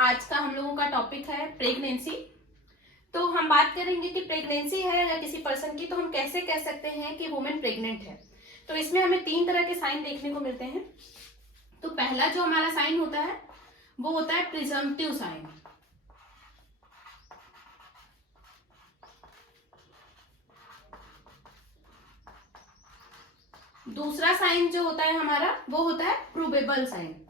आज का हम लोगों का टॉपिक है प्रेगनेंसी। तो हम बात करेंगे कि प्रेगनेंसी है या किसी पर्सन की, तो हम कैसे कह सकते हैं कि वुमेन प्रेग्नेंट है। तो इसमें हमें 3 तरह के साइन देखने को मिलते हैं। तो पहला जो हमारा साइन होता है वो होता है प्रिजम्पटिव साइन। दूसरा साइन जो होता है हमारा वो होता है प्रोबेबल साइन।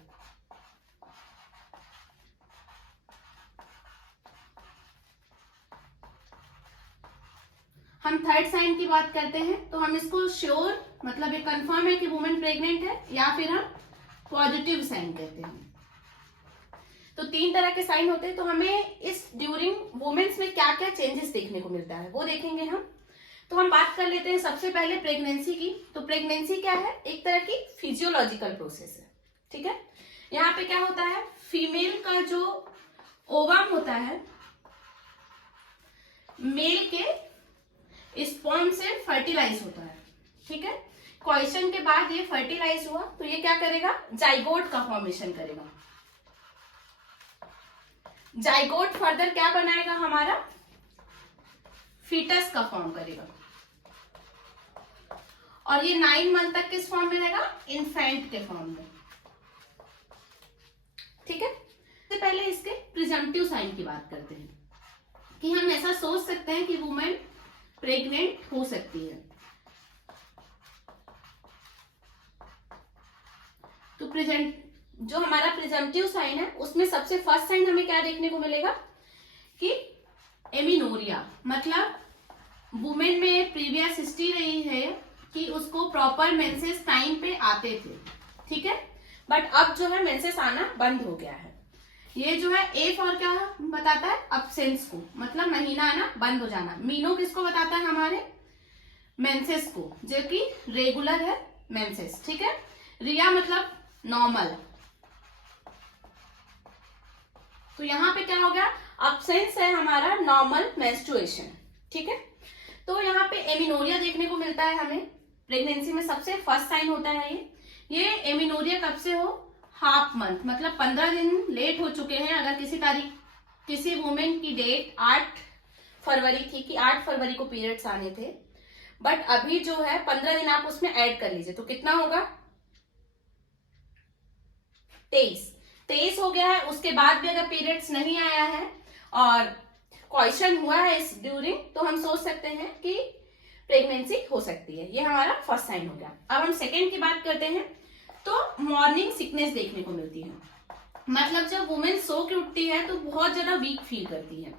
हम थर्ड साइन की बात करते हैं तो हम इसको श्योर मतलब ये कंफर्म है कि वुमेन प्रेग्नेंट है, या फिर हम पॉजिटिव साइन कहते हैं। तो 3 तरह के साइन होते हैं। तो हमें इस ड्यूरिंग वुमेन्स में क्या क्या चेंजेस देखने को मिलता है वो देखेंगे हम। तो हम बात कर लेते हैं सबसे पहले प्रेगनेंसी की। तो प्रेगनेंसी क्या है? एक तरह की फिजियोलॉजिकल प्रोसेस है, ठीक है। यहाँ पे क्या होता है, फीमेल का जो ओवम होता है मेल के स्पर्म से फर्टिलाइज होता है, ठीक है। क्वेश्चन के बाद ये फर्टिलाइज हुआ तो ये क्या करेगा, जाइगोट का फॉर्मेशन करेगा। जाइगोट फर्दर क्या बनाएगा, हमारा फीटस का फॉर्म करेगा। और ये 9 मंथ तक किस फॉर्म में रहेगा, इन्फेंट के फॉर्म में, ठीक है। सबसे पहले इसके प्रिजम्पटिव साइन की बात करते हैं कि हम ऐसा सोच सकते हैं कि वुमेन प्रेग्नेंट हो सकती है। तो जो हमारा प्रिजम्पटिव साइन है उसमें सबसे फर्स्ट साइन हमें क्या देखने को मिलेगा कि एमिनोरिया, मतलब वुमेन में प्रीवियस हिस्ट्री रही है कि उसको प्रॉपर मेंसेस टाइम पे आते थे, ठीक है। बट अब जो है मेंसेस आना बंद हो गया है। ये जो है ए फॉर क्या बताता है, अब्सेंस को, मतलब महीना आना बंद हो जाना। मीनो किसको बताता है, हमारे मेंसेस को, जो कि रेगुलर है मेंसेस, ठीक है। रिया मतलब नॉर्मल। तो यहाँ पे क्या हो गया, अब्सेंस है हमारा नॉर्मल मेंस्ट्रुएशन, ठीक है। तो यहाँ पे एमिनोरिया देखने को मिलता है हमें प्रेगनेंसी में। सबसे फर्स्ट साइन होता है ये एमिनोरिया कब से हो, हाफ मंथ, मतलब 15 दिन लेट हो चुके हैं। अगर किसी वुमेन की डेट 8 फरवरी थी कि 8 फरवरी को पीरियड्स आने थे, बट अभी जो है 15 दिन आप उसमें ऐड कर लीजिए तो कितना होगा, 23 हो गया है। उसके बाद भी अगर पीरियड्स नहीं आया है और क्वेश्चन हुआ है इस ड्यूरिंग, तो हम सोच सकते हैं कि प्रेगनेंसी हो सकती है। ये हमारा फर्स्ट साइन हो गया। अब हम सेकेंड की बात करते हैं। तो मॉर्निंग सिकनेस देखने को मिलती है, मतलब जब वुमेन सो के उठती है तो बहुत ज्यादा वीक फील करती है।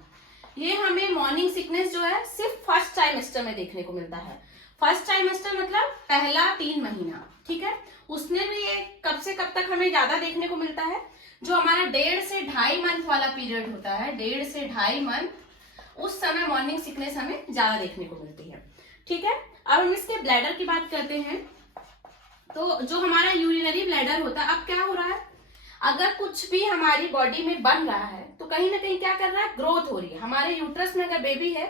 ये हमें मॉर्निंग सिकनेस जो है सिर्फ फर्स्ट ट्राइमेस्टर में देखने को मिलता है। फर्स्ट ट्राइमेस्टर मतलब पहला 3 महीना, ठीक है। उसमें भी ये कब से कब तक हमें ज्यादा देखने को मिलता है, जो हमारा 1.5 से 2.5 मंथ वाला पीरियड होता है, 1.5 से 2.5 मंथ, उस समय मॉर्निंग सिकनेस हमें ज्यादा देखने को मिलती है, ठीक है। अब हम इसके ब्लैडर की बात करते हैं। तो जो हमारा यूरिनरी ब्लैडर होता है, अब क्या हो रहा है, अगर कुछ भी हमारी बॉडी में बन रहा है तो कहीं ना कहीं क्या कर रहा है, ग्रोथ हो रही है। हमारे यूट्रस में अगर बेबी है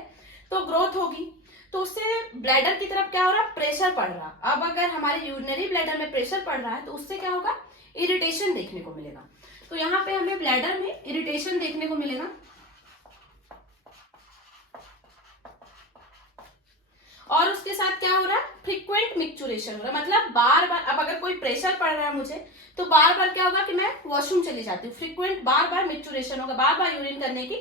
तो ग्रोथ होगी, तो उससे ब्लैडर की तरफ क्या हो रहा है, प्रेशर पड़ रहा। अब अगर हमारे यूरिनरी ब्लैडर में प्रेशर पड़ रहा है तो उससे क्या होगा, इरिटेशन देखने को मिलेगा। तो यहाँ पे हमें ब्लैडर में इरिटेशन देखने को मिलेगा। और उसके साथ क्या हो रहा है, फ्रीक्वेंट मिक्चुरेशन हो रहा है, मतलब बार बार, अब अगर कोई प्रेशर पड़ रहा है मुझे तो बार बार क्या होगा कि मैं वॉशरूम चली जाती हूँ। फ्रीक्वेंट बार बार मिक्चुरेशन होगा, बार बार यूरिन करने की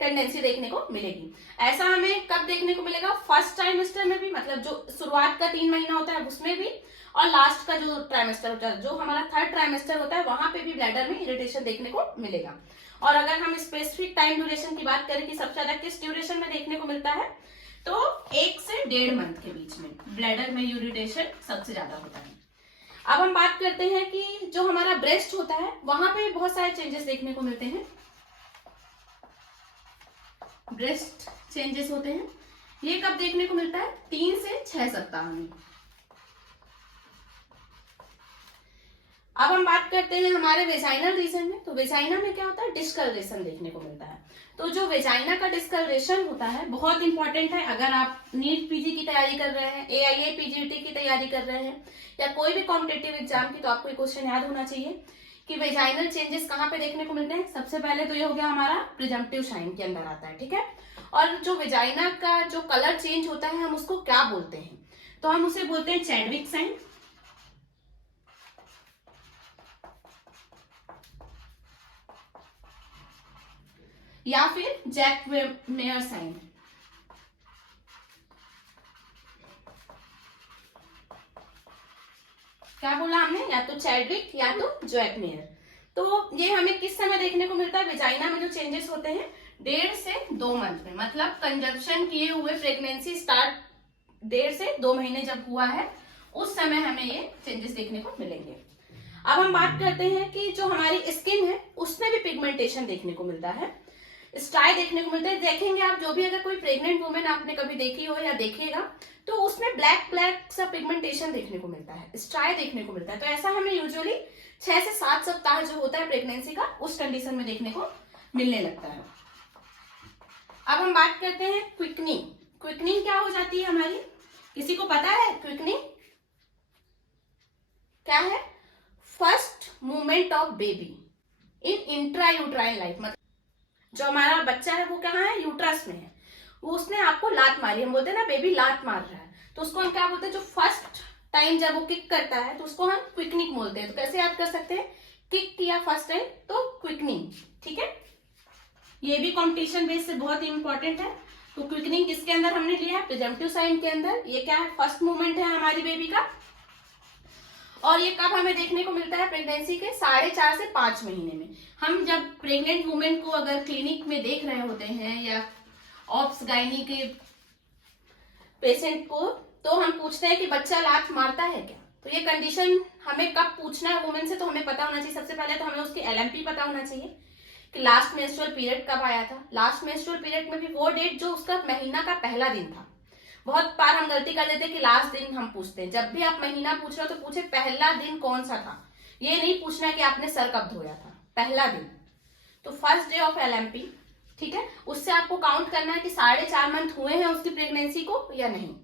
टेंडेंसी देखने को मिलेगी। ऐसा हमें कब देखने को मिलेगा, फर्स्ट ट्राइमेस्टर में भी, मतलब जो शुरुआत का 3 महीना होता है उसमें भी, और लास्ट का जो ट्राइमेस्टर होता है, जो हमारा थर्ड ट्राइमेस्टर होता है, वहां पे भी ब्लैडर में इरिटेशन देखने को मिलेगा। और अगर हम स्पेसिफिक टाइम ड्यूरेशन की बात करें कि सबसे ज्यादा किस ड्यूरेशन में देखने को मिलता है, तो 1 से 1.5 मंथ के बीच में ब्लैडर में इरिटेशन सबसे ज्यादा होता है। अब हम बात करते हैं कि जो हमारा ब्रेस्ट होता है वहां पे भी बहुत सारे चेंजेस देखने को मिलते हैं। ब्रेस्ट चेंजेस होते हैं, ये कब देखने को मिलता है, 3 से 6 सप्ताह में। अब हम बात करते हैं हमारे वेजाइनल रीजन में। तो वेजाइना में क्या होता है, डिस्कलरेशन देखने को मिलता है। तो जो वेजाइना का डिस्कलरेशन होता है बहुत इंपॉर्टेंट है। अगर आप नीट पीजी की तैयारी कर रहे हैं, AIA PGT की तैयारी कर रहे हैं, या कोई भी कॉम्पिटेटिव एग्जाम की, तो आपको ये क्वेश्चन याद होना चाहिए कि वेजाइनल चेंजेस कहाँ पे देखने को मिलते हैं। सबसे पहले तो ये हो गया हमारा प्रिजम्पटिव साइन के अंदर आता है, ठीक है। और जो वेजाइना का जो कलर चेंज होता है हम उसको क्या बोलते हैं, तो हम उसे बोलते हैं चैडविक साइन, या फिर जैक मेयर साइन। क्या बोला हमने, या तो चैडविक या तो जैक मेयर। तो ये हमें किस समय देखने को मिलता है, वेजाइना में जो चेंजेस होते हैं 1.5 से 2 मंथ में, मतलब कंजप्शन किए हुए प्रेगनेंसी स्टार्ट 1.5 से 2 महीने जब हुआ है उस समय हमें ये चेंजेस देखने को मिलेंगे। अब हम बात करते हैं कि जो हमारी स्किन है उसमें भी पिगमेंटेशन देखने को मिलता है, स्ट्राई देखने को मिलता है। देखेंगे आप, जो भी अगर कोई प्रेग्नेंट वुमेन आपने कभी देखी हो या देखिएगा तो उसमें ब्लैक ब्लैक सा पिगमेंटेशन देखने को मिलता है, स्ट्राई देखने को मिलता है। तो ऐसा हमें यूजुअली 6 से 7 सप्ताह जो होता है प्रेगनेंसी का उस कंडीशन में देखने को मिलने लगता है। अब हम बात करते हैं क्विकनिंग। क्विकनिंग क्या हो जाती है हमारी, किसी को पता है क्विकनिंग क्या है? First movement of baby in intrauterine life, मतलब जो हमारा बच्चा है वो कहाँ है, यूट्रस में है, वो उसने आपको लात मारी, हम बोलते हैं ना बेबी लात मार रहा है, तो उसको हम क्या बोलते हैं, जो फर्स्ट टाइम जब वो किक करता है तो उसको हम क्विकनिंग बोलते हैं। तो कैसे याद कर सकते हैं, किक किया फर्स्ट टाइम तो क्विकनिंग, ठीक है। ये भी कॉम्पिटिशन बेस से बहुत इंपॉर्टेंट है। तो क्विकनिंग किसके अंदर हमने लिया है, प्रिजम्पटिव साइन के अंदर। ये क्या है, फर्स्ट मूवमेंट है हमारी बेबी का, और ये कब हमें देखने को मिलता है, प्रेगनेंसी के 4.5 से 5 महीने में। हम जब प्रेग्नेंट वुमेन को अगर क्लिनिक में देख रहे होते हैं या ऑप्स गायनी के पेशेंट को, तो हम पूछते हैं कि बच्चा लात मारता है क्या। तो ये कंडीशन हमें कब पूछना है वुमेन से, तो हमें पता होना चाहिए सबसे पहले तो हमें उसकी LMP पता होना चाहिए कि लास्ट मेंस्ट्रुअल पीरियड कब आया था। लास्ट मेंस्ट्रुअल पीरियड में भी वो डेट जो उसका महीना का पहला दिन था। बहुत बार हम गलती कर देते हैं कि लास्ट दिन हम पूछते हैं। जब भी आप महीना पूछ रहे हो तो पूछे पहला दिन कौन सा था, ये नहीं पूछना है कि आपने सर कब धोया था, पहला दिन। तो फर्स्ट डे ऑफ LMP, ठीक है, उससे आपको काउंट करना है कि 4.5 मंथ हुए हैं उसकी प्रेगनेंसी को या नहीं।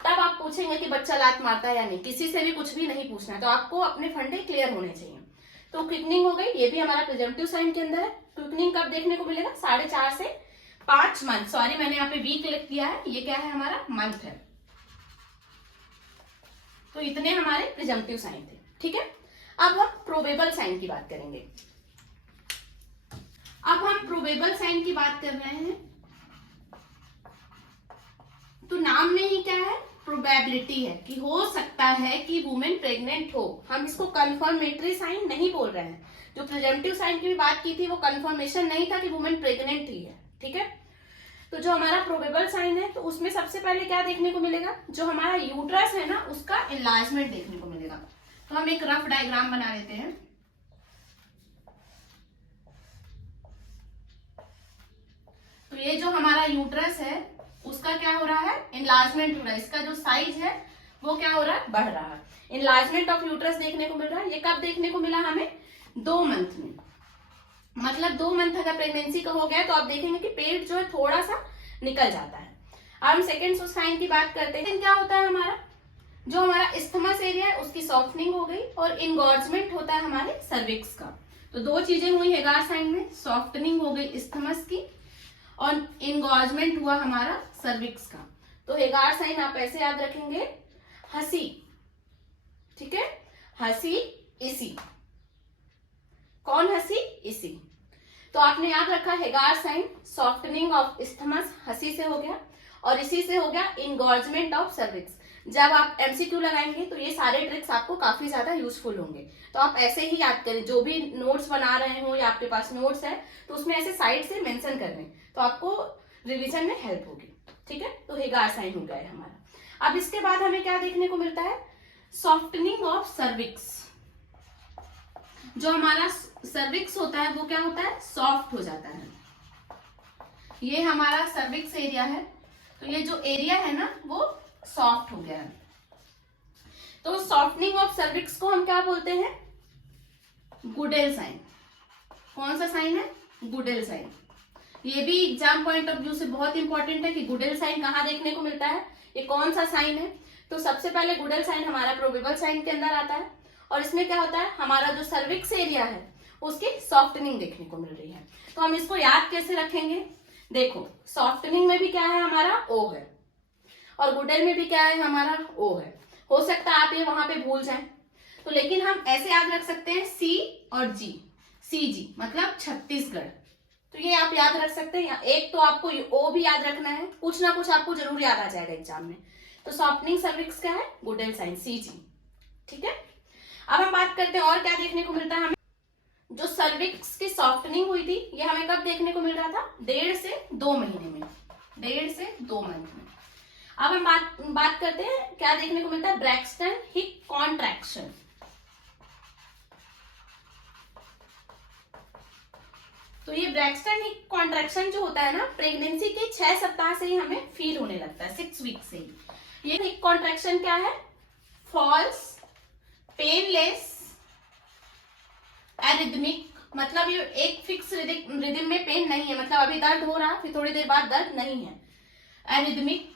तब आप पूछेंगे कि बच्चा लात मारता है या नहीं। किसी से भी कुछ भी नहीं पूछना है, तो आपको अपने फंडे क्लियर होने चाहिए। तो क्विकनिंग हो गई, ये भी हमारा प्रिजम्पटिव साइन के अंदर है। क्विकनिंग कब देखने को मिलेगा, 4.5 से 5 मंथ, सॉरी मैंने यहाँ पे वीक लिख दिया है, ये क्या है हमारा मंथ है। तो इतने हमारे प्रिजम्पटिव साइन थे, ठीक है। अब हम प्रोबेबल साइन की बात करेंगे। अब हम प्रोबेबल साइन की बात कर रहे हैं, तो नाम में ही क्या है, प्रोबेबिलिटी है कि हो सकता है कि वुमेन प्रेग्नेंट हो। हम इसको कंफर्मेटरी साइन नहीं बोल रहे हैं। जो प्रिजम्पटिव साइन की भी बात की थी वो कंफर्मेशन नहीं था कि वुमेन प्रेग्नेंट ही है, ठीक है। तो जो हमारा प्रोबेबल साइन है, तो उसमें सबसे पहले क्या देखने को मिलेगा, जो हमारा यूट्रस है ना उसका एनलार्जमेंट देखने को मिलेगा। तो हम एक रफ डायग्राम बना लेते हैं। तो ये जो हमारा यूट्रस है उसका क्या हो रहा है, एनलार्जमेंट हो रहा है। इसका जो साइज है वो क्या हो रहा है, बढ़ रहा है। एनलार्जमेंट ऑफ यूट्रस देखने को मिल रहा है। ये कब देखने को मिला हमें, 2 मंथ में, मतलब 2 मंथ अगर प्रेगनेंसी का हो गया तो आप देखेंगे कि पेट जो है थोड़ा सा निकल जाता है। अब हम सेकेंड साइन की बात करते हैं। क्या होता है हमारा, जो हमारा इस्थमस एरिया है उसकी सॉफ्टनिंग हो गई, और इनगॉर्जमेंट होता है हमारे सर्विक्स का। तो 2 चीजें हुई हेगार साइन में, सॉफ्टनिंग हो गई इस्थमस की और इनगॉर्जमेंट हुआ हमारा सर्विक्स का। तो हेगार साइन आप ऐसे याद रखेंगे, हसी, ठीक है, हसी इसी। कौन हसी, इसी। तो आपने याद रखा हेगार साइन, सॉफ्टनिंग ऑफ इस्थमस हसी से हो गया, और इसी से हो गया इनगॉर्जमेंट ऑफ सर्विक्स। जब आप MCQ लगाएंगे तो ये सारे ट्रिक्स आपको काफी ज्यादा यूजफुल होंगे। तो आप ऐसे ही याद करें, जो भी नोट्स बना रहे हो या आपके पास नोट्स है तो उसमें ऐसे साइड से मेंशन कर दें, तो आपको रिवीजन में हेल्प होगी, ठीक है। तो हेगार साइन हो गया है हमारा। अब इसके बाद हमें क्या देखने को मिलता है, सॉफ्टनिंग ऑफ सर्विक्स। जो हमारा सर्विक्स होता है वो क्या होता है, सॉफ्ट हो जाता है। ये हमारा सर्विक्स एरिया है, तो ये जो एरिया है ना वो सॉफ्ट हो गया है। तो सॉफ्टनिंग ऑफ सर्विक्स को हम क्या बोलते हैं, गुडेल साइन। कौन सा साइन है, गुडेल साइन। ये भी एग्जाम पॉइंट ऑफ व्यू से बहुत इंपॉर्टेंट है कि गुडेल साइन कहाँ देखने को मिलता है, ये कौन सा साइन है। तो सबसे पहले गुडेल साइन हमारा प्रोबेबल साइन के अंदर आता है, और इसमें क्या होता है, हमारा जो सर्विक्स एरिया है उसकी सॉफ्टनिंग देखने को मिल रही है। तो हम इसको याद कैसे रखेंगे, देखो सॉफ्टनिंग में भी क्या है हमारा ओ है, और गुडल में भी क्या है हमारा ओ है। हो सकता है आप ये वहां पे भूल जाएं, तो लेकिन हम ऐसे याद रख सकते हैं सी और जी, सी जी मतलब छत्तीसगढ़, तो ये आप याद रख सकते हैं। एक तो आपको ओ भी याद रखना है, कुछ ना कुछ आपको जरूर याद आ जाएगा एग्जाम में। तो सॉफ्टनिंग सर्विक्स क्या है, गुडल साइन सी जी, ठीक है। अब हम बात करते हैं और क्या देखने को मिलता है हमें। जो सर्विक्स की सॉफ्टनिंग हुई थी ये हमें कब देखने को मिल रहा था, 1.5 से 2 महीने में, 1.5 से 2 मंथ में। अब हम बात करते हैं क्या देखने को मिलता है, ब्रैक्सटन हिप कॉन्ट्रैक्शन। तो ये ब्रैक्सटन हिप कॉन्ट्रैक्शन जो होता है ना, प्रेगनेंसी के 6 सप्ताह से ही हमें फील होने लगता है, 6 वीक से ही। ये हिप कॉन्ट्रैक्शन क्या है, फॉल्स पेनलेस एरिथमिक, मतलब ये एक फिक्स रिदम में पेन नहीं है, मतलब अभी दर्द हो रहा फिर थोड़ी देर बाद दर्द नहीं है, एरिथमिक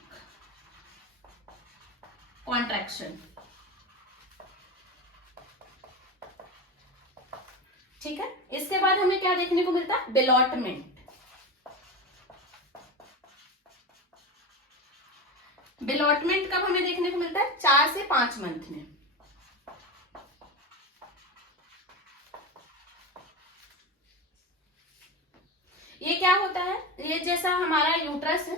कॉन्ट्रैक्शन, ठीक है। इसके बाद हमें क्या देखने को मिलता है, बेलॉटमेंट। बेलॉटमेंट कब हमें देखने को मिलता है, 4 से 5 मंथ में। ये क्या होता है, ये जैसा हमारा यूट्रस है,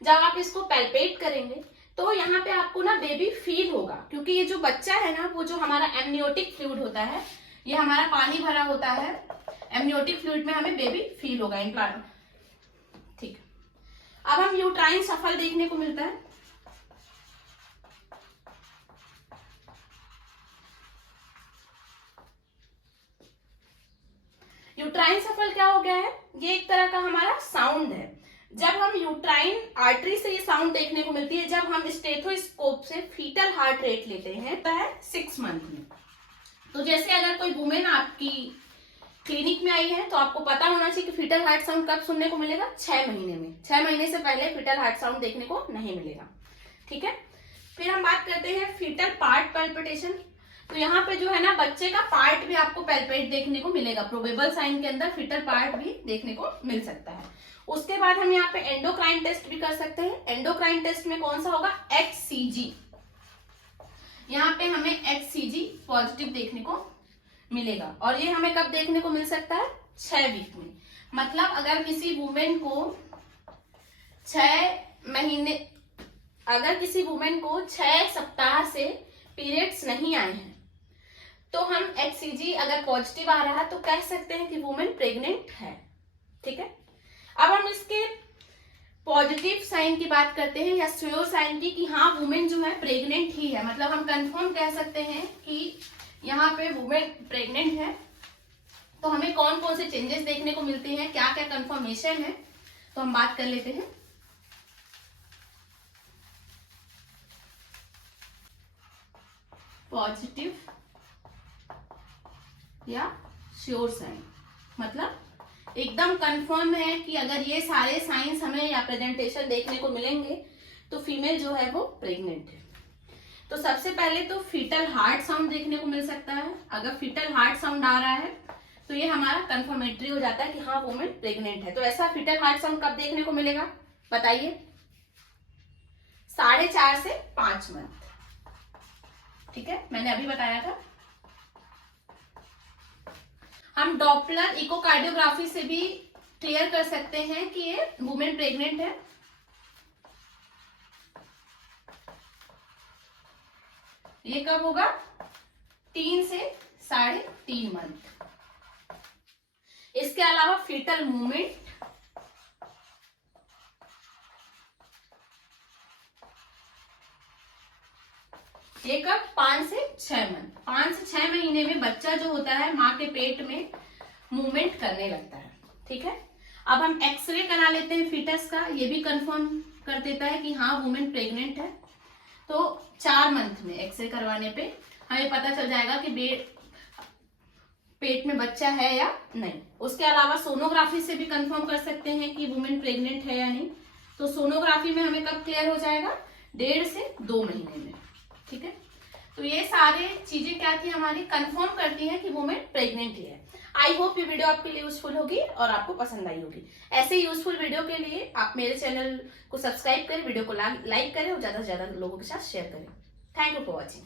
जब आप इसको पैल्पेट करेंगे तो यहाँ पे आपको ना बेबी फील होगा, क्योंकि ये जो बच्चा है ना, वो जो हमारा एमनियोटिक फ्लूइड होता है, ये हमारा पानी भरा होता है, एमनियोटिक फ्लूइड में हमें बेबी फील होगा, इम्प्लांट, ठीक। अब हम यूट्राइन सफल देखने को मिलता है। यूट्राइन सफल क्या हो गया है, ये एक तरह का हमारा साउंड है। जब हम यूट्राइन आर्टरी से ये साउंड देखने को मिलती है, जब हम स्टेथोस्कोप से फीटल हार्ट रेट लेते हैं, तो है 6 मंथ में। तो जैसे अगर कोई वुमेन आपकी क्लिनिक में आई है तो आपको पता होना चाहिए कि फीटल हार्ट साउंड कब सुनने को मिलेगा, 6 महीने में। 6 महीने से पहले फीटल हार्ट साउंड देखने को नहीं मिलेगा, ठीक है। फिर हम बात करते हैं फीटल पार्ट पैल्पिटेशन। तो यहाँ पे जो है ना, बच्चे का पार्ट भी आपको पैल्पेट देखने को मिलेगा, प्रोबेबल साइन के अंदर फीटल पार्ट भी देखने को मिल सकता है। उसके बाद हम यहाँ पे एंडोक्राइन टेस्ट भी कर सकते हैं। एंडोक्राइन टेस्ट में कौन सा होगा, HCG। यहाँ पे हमें HCG पॉजिटिव देखने को मिलेगा, और ये हमें कब देखने को मिल सकता है, 6 वीक में। मतलब अगर किसी वुमेन को 6 सप्ताह से पीरियड्स नहीं आए हैं, तो हम HCG अगर पॉजिटिव आ रहा है तो कह सकते हैं कि वुमेन प्रेग्नेंट है, ठीक है। अब हम इसके पॉजिटिव साइन की बात करते हैं, या श्योर साइन की, कि हाँ वुमेन जो है प्रेग्नेंट ही है, मतलब हम कंफर्म कह सकते हैं कि यहाँ पे वुमेन प्रेग्नेंट है। तो हमें कौन कौन से चेंजेस देखने को मिलते हैं, क्या क्या कंफर्मेशन है, तो हम बात कर लेते हैं। पॉजिटिव या श्योर साइन, मतलब एकदम कंफर्म है कि अगर ये सारे साइंस हमें या प्रेजेंटेशन देखने को मिलेंगे तो फीमेल जो है वो प्रेग्नेंट है। तो सबसे पहले तो फीटल हार्ट साउंड देखने को मिल सकता है। अगर फीटल हार्ट साउंड आ रहा है तो ये हमारा कंफर्मेटरी हो जाता है कि हाँ वुमेन प्रेग्नेंट है। तो ऐसा फीटल हार्ट साउंड कब देखने को मिलेगा, बताइए, 4.5 से 5 मंथ, ठीक है, मैंने अभी बताया था। हम डॉपलर इकोकार्डियोग्राफी से भी क्लियर कर सकते हैं कि ये वुमेन प्रेग्नेंट है। ये कब होगा, 3 से 3.5 मंथ। इसके अलावा फीटल मूवमेंट, ये कब, 5 से 6 मंथ। 5 से 6 महीने में बच्चा जो होता है माँ के पेट में मूवमेंट करने लगता है, ठीक है। अब हम एक्सरे करा लेते हैं फीटस का, ये भी कंफर्म कर देता है कि हाँ वुमेन प्रेग्नेंट है। तो 4 मंथ में एक्सरे करवाने पे हमें पता चल जाएगा कि पेट में बच्चा है या नहीं। उसके अलावा सोनोग्राफी से भी कंफर्म कर सकते हैं कि वुमेन प्रेग्नेंट है या नहीं। तो सोनोग्राफी में हमें कब क्लियर हो जाएगा, 1.5 से 2 महीने में, ठीक है। तो ये सारे चीजें क्या थी हमारी, कंफर्म करती हैं कि वुमेन प्रेग्नेंट है। आई होप ये वीडियो आपके लिए यूजफुल होगी और आपको पसंद आई होगी। ऐसे यूजफुल वीडियो के लिए आप मेरे चैनल को सब्सक्राइब करें, वीडियो को लाइक करें और ज्यादा से ज्यादा लोगों के साथ शेयर करें। Thank you for watching.